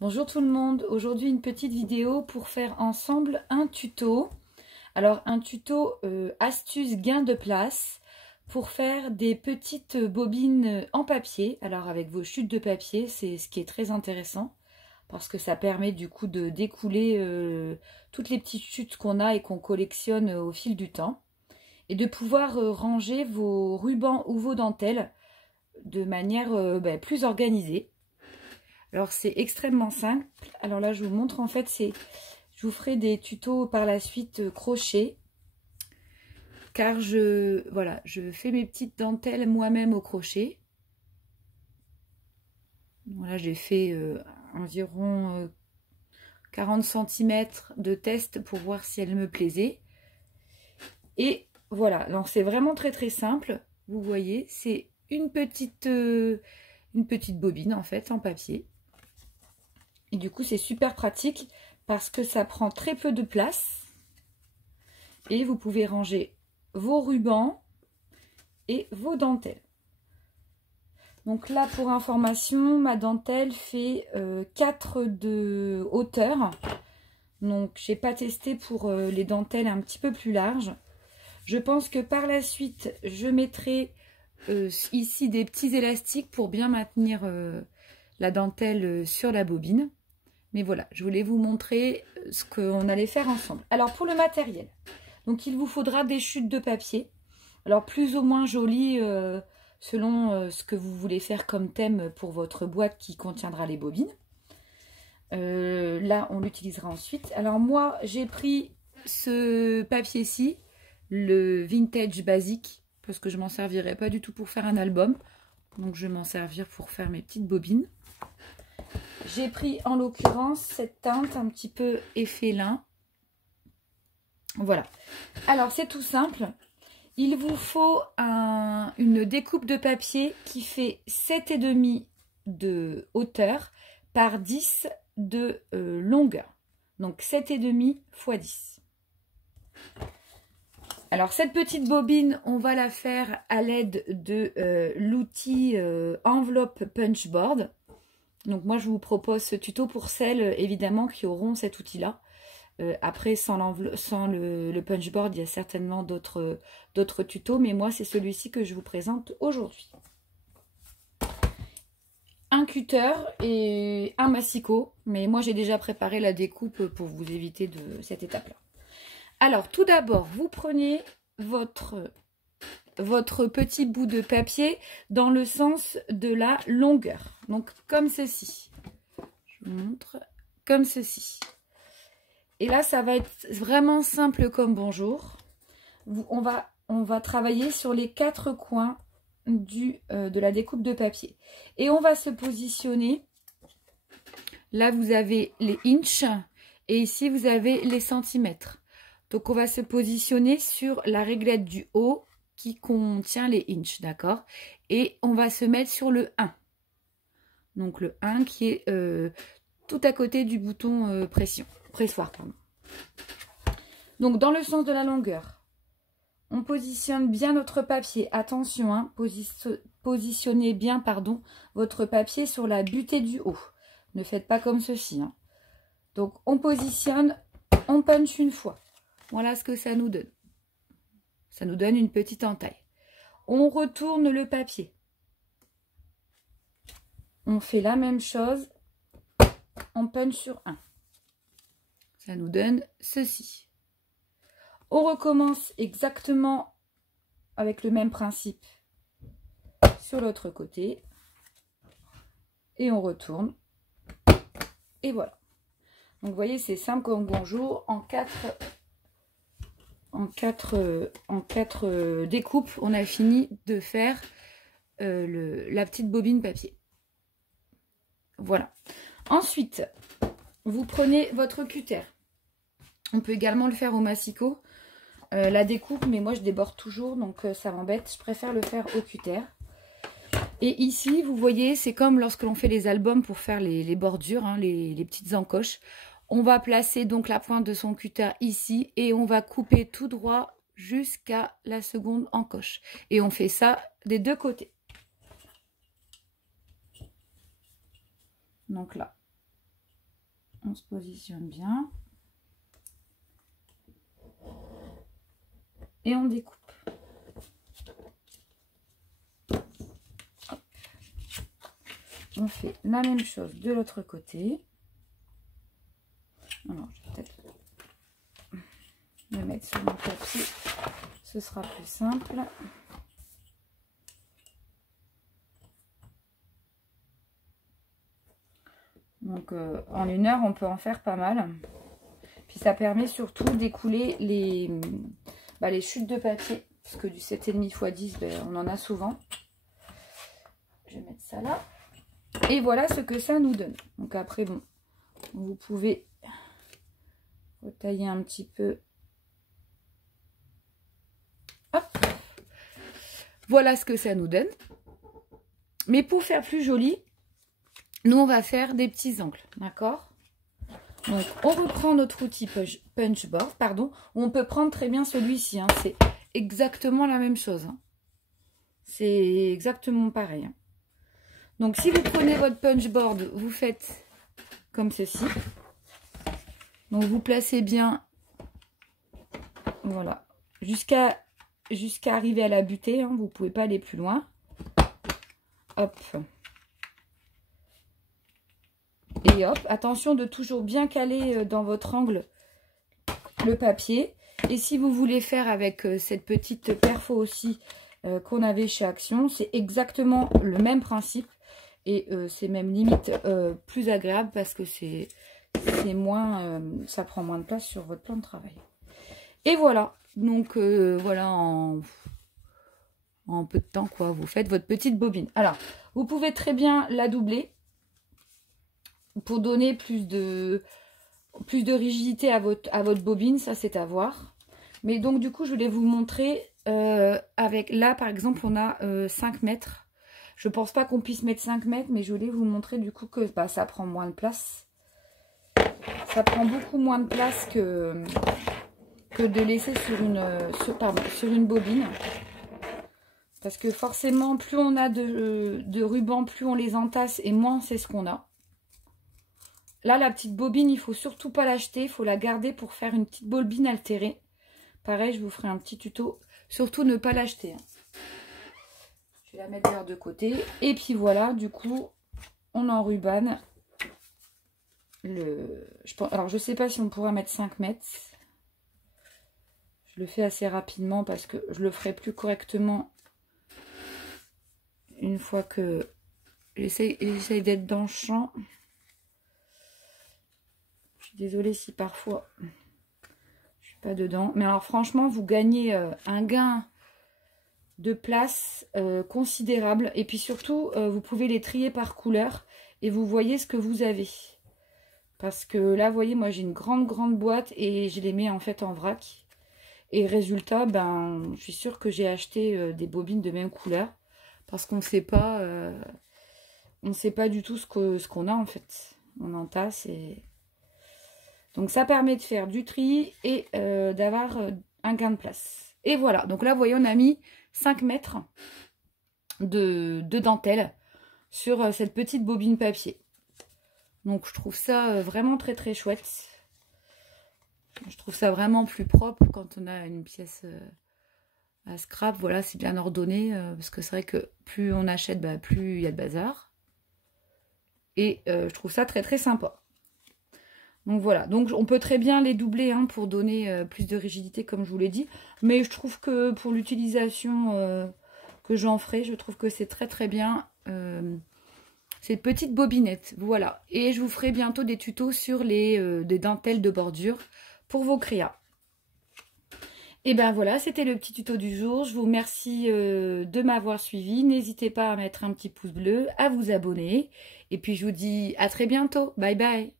Bonjour tout le monde, aujourd'hui une petite vidéo pour faire ensemble un tuto. Alors un tuto astuce gain de place pour faire des petites bobines en papier. Alors avec vos chutes de papier, c'est ce qui est très intéressant parce que ça permet du coup de découler toutes les petites chutes qu'on a et qu'on collectionne au fil du temps. Et de pouvoir ranger vos rubans ou vos dentelles de manière plus organisée. Alors c'est extrêmement simple. Alors là je vous montre, en fait je vous ferai des tutos par la suite crochet, car je fais mes petites dentelles moi-même au crochet. Voilà, j'ai fait environ 40 cm de test pour voir si elles me plaisaient. Et voilà, donc c'est vraiment très simple. Vous voyez, c'est une petite bobine en fait en papier. Et du coup, c'est super pratique parce que ça prend très peu de place. Et vous pouvez ranger vos rubans et vos dentelles. Donc là, pour information, ma dentelle fait 4 de hauteur. Donc, je n'ai pas testé pour les dentelles un petit peu plus larges. Je pense que par la suite, je mettrai ici des petits élastiques pour bien maintenir la dentelle sur la bobine. Mais voilà, je voulais vous montrer ce qu'on allait faire ensemble. Alors pour le matériel, donc il vous faudra des chutes de papier. Alors plus ou moins jolies selon ce que vous voulez faire comme thème pour votre boîte qui contiendra les bobines. Là, on l'utilisera ensuite. Alors moi, j'ai pris ce papier-ci, le Vintage Basique, parce que je m'en servirai pas du tout pour faire un album. Donc je vais m'en servir pour faire mes petites bobines. J'ai pris en l'occurrence cette teinte un petit peu effet lin. Voilà. Alors c'est tout simple. Il vous faut une découpe de papier qui fait 7,5 de hauteur par 10 de longueur. Donc 7,5 x 10. Alors cette petite bobine, on va la faire à l'aide de l'outil enveloppe punchboard. Donc moi je vous propose ce tuto pour celles évidemment qui auront cet outil là. Après sans le punchboard, il y a certainement d'autres tutos, mais moi c'est celui-ci que je vous présente aujourd'hui. Un cutter et un massicot, mais moi j'ai déjà préparé la découpe pour vous éviter de cette étape là. Alors tout d'abord vous prenez votre petit bout de papier dans le sens de la longueur. Donc comme ceci. Je vous montre comme ceci. Et là, ça va être vraiment simple comme bonjour. On va travailler sur les 4 coins de la découpe de papier. Et on va se positionner. Là, vous avez les inches et ici, vous avez les centimètres. Donc, on va se positionner sur la réglette du haut qui contient les inches, d'accord? Et on va se mettre sur le 1. Donc le 1 qui est tout à côté du bouton pressoir. Pardon. Donc dans le sens de la longueur, on positionne bien notre papier. Attention, hein, positionnez bien votre papier sur la butée du haut. Ne faites pas comme ceci. Hein. Donc on positionne, on punch une fois. Voilà ce que ça nous donne. Ça nous donne une petite entaille. On retourne le papier. On fait la même chose. On punch sur 1. Ça nous donne ceci. On recommence exactement avec le même principe sur l'autre côté. Et on retourne. Et voilà. Donc vous voyez, c'est simple comme bonjour. En 4 découpes, on a fini de faire la petite bobine papier. Voilà. Ensuite, vous prenez votre cutter. On peut également le faire au massicot. La découpe, mais moi je déborde toujours, donc ça m'embête. Je préfère le faire au cutter. Et ici, vous voyez, c'est comme lorsque l'on fait les albums pour faire les bordures, hein, les petites encoches. On va placer donc la pointe de son cutter ici et on va couper tout droit jusqu'à la seconde encoche. Et on fait ça des deux côtés. Donc là, On se positionne bien. Et on découpe. Hop. On fait la même chose de l'autre côté. Alors, je vais peut-être le mettre sur mon papier. Ce sera plus simple. Donc, en 1 heure, on peut en faire pas mal. Puis, ça permet surtout d'écouler les chutes de papier. Parce que du 7,5 x 10, on en a souvent. Je vais mettre ça là. Et voilà ce que ça nous donne. Donc, après, bon, vous pouvez retailler un petit peu. Hop. Voilà ce que ça nous donne. Mais pour faire plus joli, nous, on va faire des petits angles, d'accord? Donc, on reprend notre outil punchboard, pardon. On peut prendre très bien celui-ci, hein. C'est exactement la même chose. Hein. C'est exactement pareil. Hein. Donc, si vous prenez votre punchboard, vous faites comme ceci. Donc, vous placez bien, voilà, jusqu'à arriver à la butée. Hein. Vous ne pouvez pas aller plus loin. Hop. Et hop, attention de toujours bien caler dans votre angle le papier. Et si vous voulez faire avec cette petite perfo aussi qu'on avait chez Action, c'est exactement le même principe. Et c'est même limite plus agréable parce que c'est moins, ça prend moins de place sur votre plan de travail. Et voilà, donc voilà, en peu de temps, quoi, vous faites votre petite bobine. Alors, vous pouvez très bien la doubler pour donner plus de rigidité à votre bobine, ça c'est à voir. Mais donc du coup, je voulais vous montrer, avec là par exemple, on a 5 mètres. Je pense pas qu'on puisse mettre 5 mètres, mais je voulais vous montrer du coup que ça prend moins de place. Ça prend beaucoup moins de place que de laisser sur une bobine. Parce que forcément, plus on a de rubans, plus on les entasse et moins c'est ce qu'on a. Là, la petite bobine, il ne faut surtout pas l'acheter. Il faut la garder pour faire une petite bobine altérée. Pareil, je vous ferai un petit tuto. Surtout, ne pas l'acheter. Je vais la mettre vers de côté. Et puis voilà, du coup, on enrubane. Alors, je ne sais pas si on pourra mettre 5 mètres. Je le fais assez rapidement parce que je le ferai plus correctement une fois que j'essaye d'être dans le champ. Désolée si parfois je suis pas dedans. Mais alors franchement, vous gagnez un gain de place considérable. Et puis surtout, vous pouvez les trier par couleur. Et vous voyez ce que vous avez. Parce que là, vous voyez, moi j'ai une grande boîte. Et je les mets en fait en vrac. Et résultat, ben, je suis sûre que j'ai acheté des bobines de même couleur. Parce qu'on ne sait pas... on ne sait pas du tout ce qu'on a en fait. On entasse et... Donc, ça permet de faire du tri et d'avoir un gain de place. Et voilà. Donc là, vous voyez, on a mis 5 mètres de dentelle sur cette petite bobine papier. Donc, je trouve ça vraiment très chouette. Je trouve ça vraiment plus propre quand on a une pièce à scrap. Voilà, c'est bien ordonné. Parce que c'est vrai que plus on achète, bah, plus il y a de bazar. Et je trouve ça très sympa. Donc voilà, donc on peut très bien les doubler hein, pour donner plus de rigidité comme je vous l'ai dit. Mais je trouve que pour l'utilisation que j'en ferai, je trouve que c'est très bien cette petite bobinette. Voilà, et je vous ferai bientôt des tutos sur des dentelles de bordure pour vos créas. Et ben voilà, c'était le petit tuto du jour. Je vous remercie de m'avoir suivi. N'hésitez pas à mettre un petit pouce bleu, à vous abonner. Et puis je vous dis à très bientôt. Bye bye.